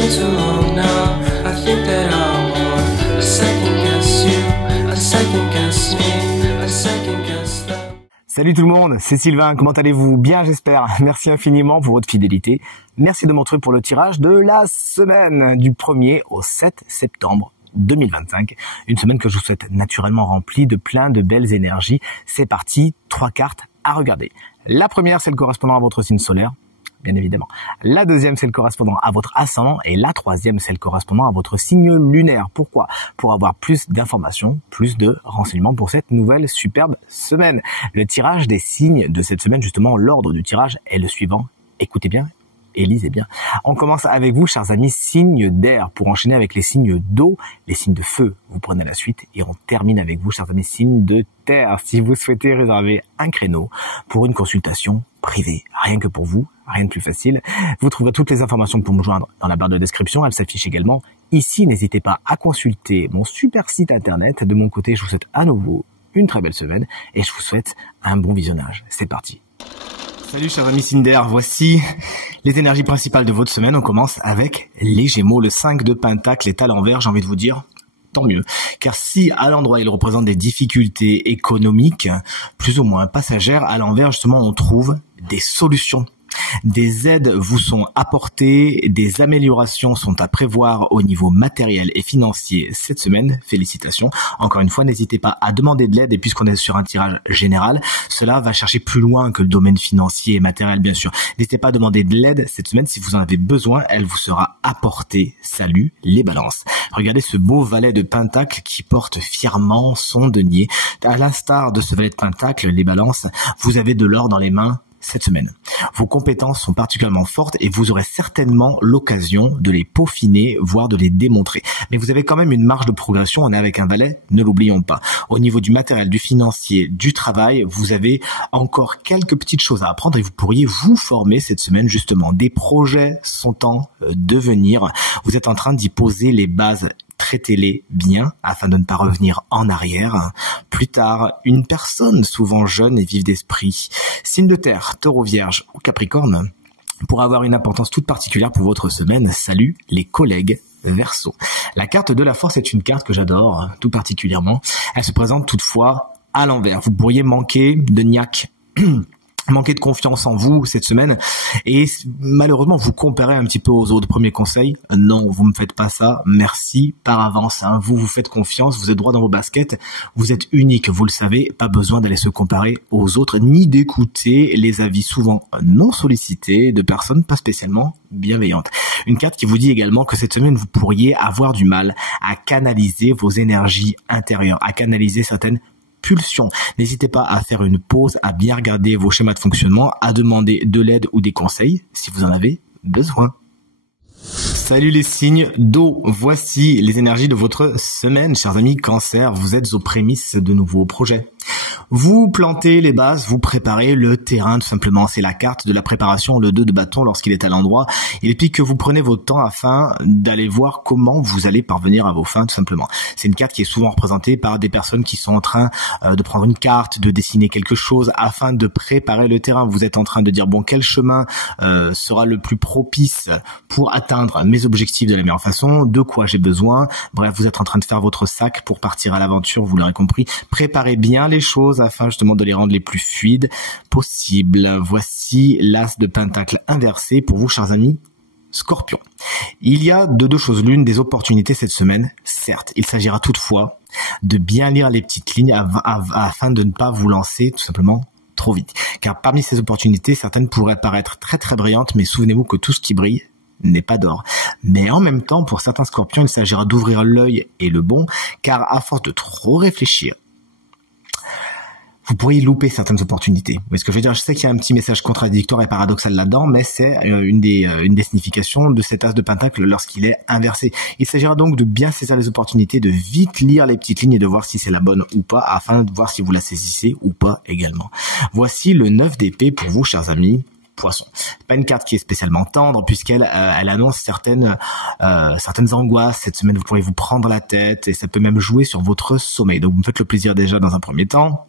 been too long now. I think that I want a second guess you, a second guess me, a second guess them. Salut tout le monde, c'est Sylvain, comment allez-vous? Bien j'espère, merci infiniment pour votre fidélité. Merci de me retrouver pour le tirage de la semaine du 1er au 7 septembre 2025. Une semaine que je vous souhaite naturellement remplie de plein de belles énergies. C'est parti, 3 cartes à regarder. La première, c'est le correspondant à votre signe solaire, bien évidemment. La deuxième, c'est le correspondant à votre ascendant. Et la troisième, c'est le correspondant à votre signe lunaire. Pourquoi? Pour avoir plus d'informations, plus de renseignements pour cette nouvelle superbe semaine. Le tirage des signes de cette semaine, justement, l'ordre du tirage est le suivant. Écoutez bien et lisez bien. On commence avec vous, chers amis, signes d'air, pour enchaîner avec les signes d'eau, les signes de feu. Vous prenez la suite et on termine avec vous, chers amis, signes de terre. Si vous souhaitez réserver un créneau pour une consultation privée, rien que pour vous, rien de plus facile, vous trouverez toutes les informations pour me joindre dans la barre de description. Elle s'affiche également ici. N'hésitez pas à consulter mon super site internet. De mon côté, je vous souhaite à nouveau une très belle semaine et je vous souhaite un bon visionnage. C'est parti. Salut chers amis signes d'air, voici les énergies principales de votre semaine. On commence avec les Gémeaux. Le 5 de Pentacle est à l'envers, j'ai envie de vous dire, tant mieux. Car si à l'endroit il représente des difficultés économiques, plus ou moins passagères, à l'envers justement on trouve des solutions. Des aides vous sont apportées, des améliorations sont à prévoir au niveau matériel et financier cette semaine. Félicitations. Encore une fois, n'hésitez pas à demander de l'aide et puisqu'on est sur un tirage général, cela va chercher plus loin que le domaine financier et matériel, bien sûr. N'hésitez pas à demander de l'aide cette semaine si vous en avez besoin, elle vous sera apportée. Salut les balances. Regardez ce beau valet de Pentacle qui porte fièrement son denier. À l'instar de ce valet de Pentacle, les balances, vous avez de l'or dans les mains cette semaine. Vos compétences sont particulièrement fortes et vous aurez certainement l'occasion de les peaufiner, voire de les démontrer. Mais vous avez quand même une marge de progression, on est avec un valet, ne l'oublions pas. Au niveau du matériel, du financier, du travail, vous avez encore quelques petites choses à apprendre et vous pourriez vous former cette semaine justement. Des projets sont en devenir, vous êtes en train d'y poser les bases. Traitez-les bien afin de ne pas revenir en arrière. Plus tard, une personne souvent jeune et vive d'esprit, signe de terre, taureau, vierge ou capricorne, pour avoir une importance toute particulière pour votre semaine. Salut les collègues Verseau. La carte de la force est une carte que j'adore tout particulièrement. Elle se présente toutefois à l'envers. Vous pourriez manquer de niaque. Manquer de confiance en vous cette semaine et malheureusement vous comparez un petit peu aux autres. Premier conseil, non, vous ne faites pas ça, merci par avance, hein. Vous faites confiance, vous êtes droit dans vos baskets, vous êtes unique, vous le savez, pas besoin d'aller se comparer aux autres ni d'écouter les avis souvent non sollicités de personnes pas spécialement bienveillantes. Une carte qui vous dit également que cette semaine vous pourriez avoir du mal à canaliser vos énergies intérieures, à canaliser certaines pulsion. N'hésitez pas à faire une pause, à bien regarder vos schémas de fonctionnement, à demander de l'aide ou des conseils si vous en avez besoin. Salut les signes d'eau, voici les énergies de votre semaine, chers amis Cancer, vous êtes aux prémices de nouveaux projets. Vous plantez les bases, vous préparez le terrain tout simplement, c'est la carte de la préparation, le 2 de bâton lorsqu'il est à l'endroit, et puis que vous prenez votre temps afin d'aller voir comment vous allez parvenir à vos fins tout simplement. C'est une carte qui est souvent représentée par des personnes qui sont en train de prendre une carte, de dessiner quelque chose afin de préparer le terrain. Vous êtes en train de dire bon, quel chemin sera le plus propice pour atteindre mes objectifs de la meilleure façon, de quoi j'ai besoin. Bref, vous êtes en train de faire votre sac pour partir à l'aventure, vous l'aurez compris. Préparez bien les choses afin justement de les rendre les plus fluides possibles. Voici l'as de Pentacle inversé pour vous, chers amis Scorpion. Il y a de deux choses l'une, des opportunités cette semaine, certes. Il s'agira toutefois de bien lire les petites lignes afin de ne pas vous lancer tout simplement trop vite. Car parmi ces opportunités, certaines pourraient paraître très très brillantes, mais souvenez-vous que tout ce qui brille n'est pas d'or. Mais en même temps, pour certains Scorpions, il s'agira d'ouvrir l'œil et le bon, car à force de trop réfléchir, vous pourriez louper certaines opportunités. Vous voyez ce que je veux dire? Je sais qu'il y a un petit message contradictoire et paradoxal là-dedans, mais c'est une des significations de cet as de Pentacle lorsqu'il est inversé. Il s'agira donc de bien saisir les opportunités, de vite lire les petites lignes et de voir si c'est la bonne ou pas, afin de voir si vous la saisissez ou pas également. Voici le 9 d'épée pour vous, chers amis Poisson. C'est pas une carte qui est spécialement tendre puisqu'elle annonce certaines angoisses. Cette semaine, vous pourriez vous prendre la tête et ça peut même jouer sur votre sommeil. Donc, vous me faites le plaisir déjà dans un premier temps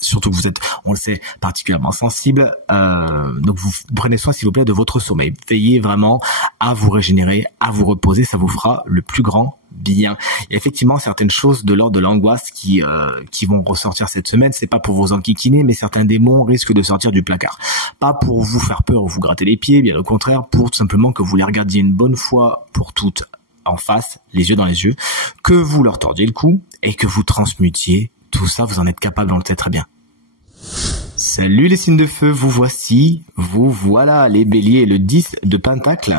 Surtout que vous êtes, on le sait, particulièrement sensible. Donc vous prenez soin, s'il vous plaît, de votre sommeil. Veillez vraiment à vous régénérer, à vous reposer. Ça vous fera le plus grand bien. Il y a effectivement certaines choses de l'ordre de l'angoisse qui vont ressortir cette semaine. C'est pas pour vous enquiquiner, mais certains démons risquent de sortir du placard. Pas pour vous faire peur ou vous gratter les pieds, bien au contraire, pour tout simplement que vous les regardiez une bonne fois pour toutes en face, les yeux dans les yeux, que vous leur tordiez le cou et que vous transmutiez. Tout ça, vous en êtes capable, on le sait très bien. Salut les signes de feu, vous voici, vous voilà, les béliers, le 10 de pentacle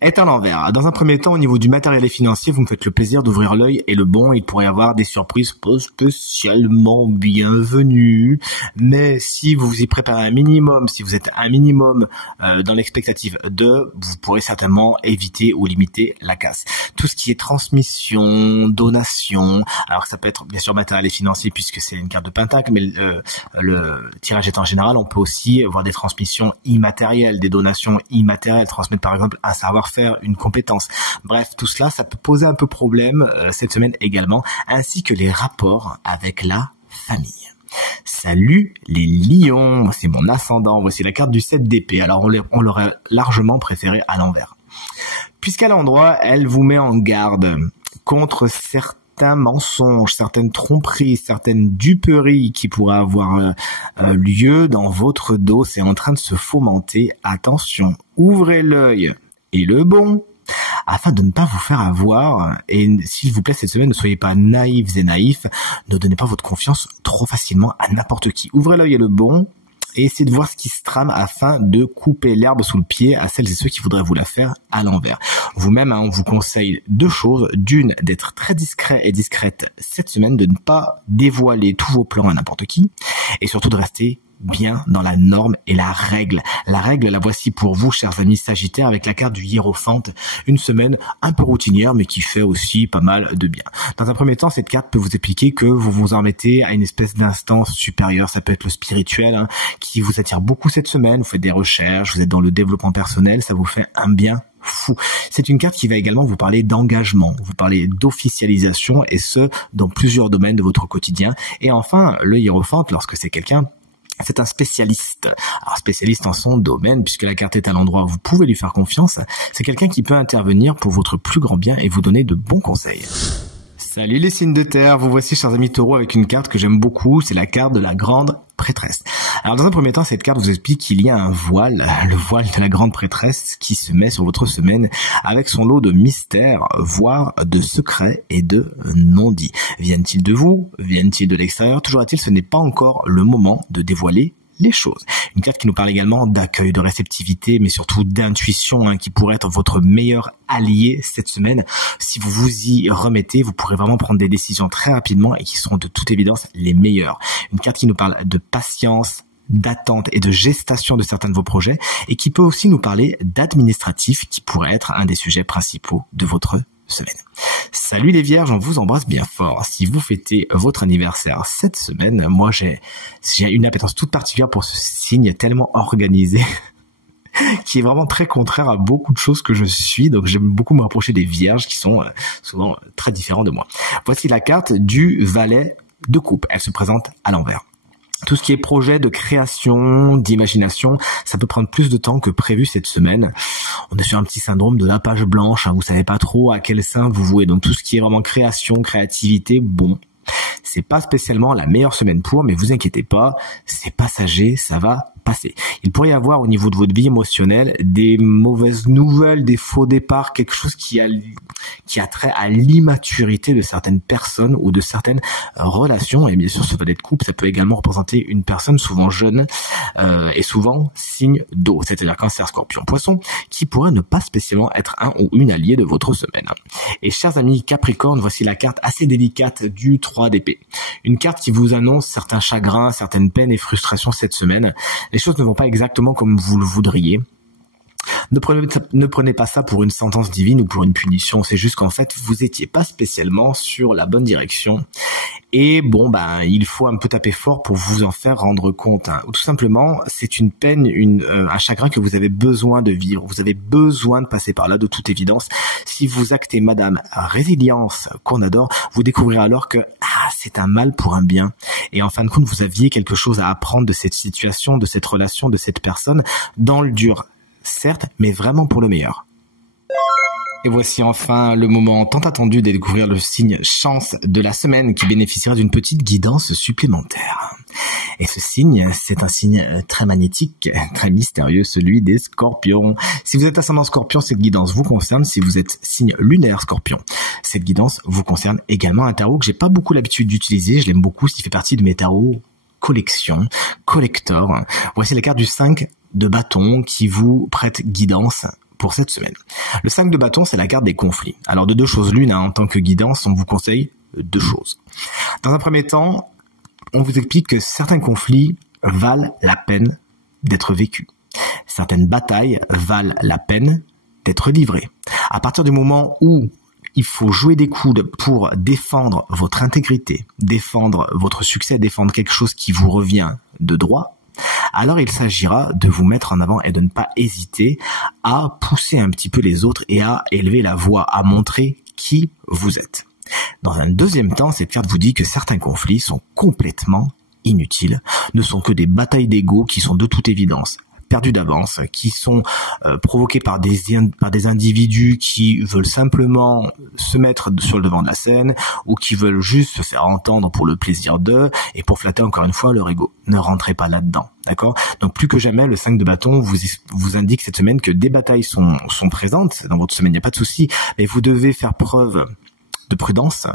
est à l'envers. Dans un premier temps, au niveau du matériel et financier, vous me faites le plaisir d'ouvrir l'œil et le bon. Il pourrait y avoir des surprises pas spécialement bienvenues, mais si vous vous y préparez un minimum, si vous êtes un minimum dans l'expectative de, vous pourrez certainement éviter ou limiter la casse. Tout ce qui est transmission, donation, alors ça peut être bien sûr matériel et financier puisque c'est une carte de pentacle, mais le tirage est en général, on peut aussi voir des transmissions immatérielles, des donations immatérielles, transmettre par exemple un savoir-faire, une compétence. Bref, tout cela, ça peut poser un peu problème cette semaine également, ainsi que les rapports avec la famille. Salut les lions, voici mon ascendant, voici la carte du 7 d'épée. Alors on l'aurait largement préféré à l'envers. Puisqu'à l'endroit, elle vous met en garde contre certains mensonges, certaines tromperies, certaines duperies qui pourraient avoir lieu dans votre dos. C'est en train de se fomenter. Attention, ouvrez l'œil et le bon, afin de ne pas vous faire avoir. Et s'il vous plaît, cette semaine, ne soyez pas naïfs et naïfs, ne donnez pas votre confiance trop facilement à n'importe qui. Ouvrez l'œil et le bon, et essayez de voir ce qui se trame afin de couper l'herbe sous le pied à celles et ceux qui voudraient vous la faire à l'envers. Vous-même, on vous conseille deux choses. D'une, d'être très discret et discrète cette semaine, de ne pas dévoiler tous vos plans à n'importe qui, et surtout de rester bien dans la norme et la règle. La règle, la voici pour vous, chers amis Sagittaires, avec la carte du Hiérophante. Une semaine un peu routinière, mais qui fait aussi pas mal de bien. Dans un premier temps, cette carte peut vous expliquer que vous vous en mettez à une espèce d'instance supérieure. Ça peut être le spirituel, qui vous attire beaucoup cette semaine. Vous faites des recherches, vous êtes dans le développement personnel, ça vous fait un bien fou. C'est une carte qui va également vous parler d'engagement, vous parler d'officialisation, et ce, dans plusieurs domaines de votre quotidien. Et enfin, le Hiérophante, lorsque c'est quelqu'un, c'est un spécialiste. Alors spécialiste en son domaine, puisque la carte est à l'endroit où vous pouvez lui faire confiance. C'est quelqu'un qui peut intervenir pour votre plus grand bien et vous donner de bons conseils. Salut les signes de terre, vous voici chers amis taureaux avec une carte que j'aime beaucoup, c'est la carte de la grande prêtresse. Alors dans un premier temps, cette carte vous explique qu'il y a un voile, le voile de la grande prêtresse qui se met sur votre semaine avec son lot de mystères, voire de secrets et de non-dits. Viennent-ils de vous? Viennent-ils de l'extérieur? Toujours est-il, ce n'est pas encore le moment de dévoiler les choses. Une carte qui nous parle également d'accueil, de réceptivité, mais surtout d'intuition, qui pourrait être votre meilleur allié cette semaine. Si vous vous y remettez, vous pourrez vraiment prendre des décisions très rapidement et qui seront de toute évidence les meilleures. Une carte qui nous parle de patience, d'attente et de gestation de certains de vos projets, et qui peut aussi nous parler d'administratif, qui pourrait être un des sujets principaux de votre semaine. Salut les vierges, on vous embrasse bien fort. Si vous fêtez votre anniversaire cette semaine, moi j'ai une appétence toute particulière pour ce signe tellement organisé qui est vraiment très contraire à beaucoup de choses que je suis, donc j'aime beaucoup me rapprocher des vierges qui sont souvent très différents de moi. Voici la carte du valet de coupe, elle se présente à l'envers. Tout ce qui est projet de création, d'imagination, ça peut prendre plus de temps que prévu cette semaine. On est sur un petit syndrome de la page blanche, vous savez pas trop à quel sein vous vouez. Donc tout ce qui est vraiment création, créativité, bon, c'est pas spécialement la meilleure semaine pour, mais vous inquiétez pas, c'est passager, ça va passer. Il pourrait y avoir au niveau de votre vie émotionnelle des mauvaises nouvelles, des faux départs, quelque chose qui a trait à l'immaturité de certaines personnes ou de certaines relations. Et bien sûr, ce valet de coupe, ça peut également représenter une personne souvent jeune et souvent signe d'eau, c'est-à-dire Cancer, Scorpion, Poisson, qui pourrait ne pas spécialement être un ou une alliée de votre semaine. Et chers amis Capricorne, voici la carte assez délicate du 3 d'épée. Une carte qui vous annonce certains chagrins, certaines peines et frustrations cette semaine. Les choses ne vont pas exactement comme vous le voudriez. Ne prenez pas ça pour une sentence divine ou pour une punition, c'est juste qu'en fait, vous étiez pas spécialement sur la bonne direction. Et bon, il faut un peu taper fort pour vous en faire rendre compte. Ou tout simplement, c'est une peine, un chagrin que vous avez besoin de vivre. Vous avez besoin de passer par là, de toute évidence. Si vous actez Madame Résilience, qu'on adore, vous découvrirez alors que c'est un mal pour un bien. Et en fin de compte, vous aviez quelque chose à apprendre de cette situation, de cette relation, de cette personne, dans le dur, certes, mais vraiment pour le meilleur. Et voici enfin le moment tant attendu de découvrir le signe chance de la semaine qui bénéficiera d'une petite guidance supplémentaire. Et ce signe, c'est un signe très magnétique, très mystérieux, celui des scorpions. Si vous êtes ascendant scorpion, cette guidance vous concerne. Si vous êtes signe lunaire scorpion, cette guidance vous concerne également. Un tarot que j'ai pas beaucoup l'habitude d'utiliser, je l'aime beaucoup, il fait partie de mes tarots collection, collector. Voici la carte du 5 de bâton qui vous prête guidance pour cette semaine. Le 5 de bâton, c'est la carte des conflits. Alors de deux choses l'une, en tant que guidance, on vous conseille deux choses. Dans un premier temps, on vous explique que certains conflits valent la peine d'être vécus. Certaines batailles valent la peine d'être livrées. À partir du moment où il faut jouer des coudes pour défendre votre intégrité, défendre votre succès, défendre quelque chose qui vous revient de droit, alors il s'agira de vous mettre en avant et de ne pas hésiter à pousser un petit peu les autres et à élever la voix, à montrer qui vous êtes. Dans un deuxième temps, cette carte vous dit que certains conflits sont complètement inutiles, ne sont que des batailles d'ego qui sont de toute évidence perdus d'avance, qui sont provoqués par des individus qui veulent simplement se mettre sur le devant de la scène ou qui veulent juste se faire entendre pour le plaisir d'eux et pour flatter encore une fois leur ego. Ne rentrez pas là-dedans, d'accord? Donc plus que jamais, le 5 de bâton vous indique cette semaine que des batailles sont présentes dans votre semaine, il n'y a pas de souci, mais vous devez faire preuve de prudence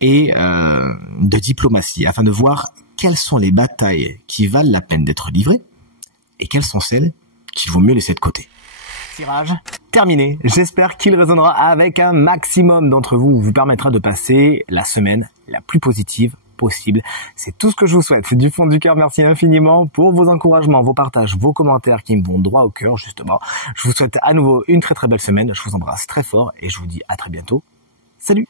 et de diplomatie afin de voir quelles sont les batailles qui valent la peine d'être livrées et quelles sont celles qu'il vaut mieux laisser de côté. Tirage terminé. J'espère qu'il résonnera avec un maximum d'entre vous, vous permettra de passer la semaine la plus positive possible. C'est tout ce que je vous souhaite. Du fond du cœur, merci infiniment pour vos encouragements, vos partages, vos commentaires qui me vont droit au cœur, justement. Je vous souhaite à nouveau une très très belle semaine. Je vous embrasse très fort et je vous dis à très bientôt. Salut!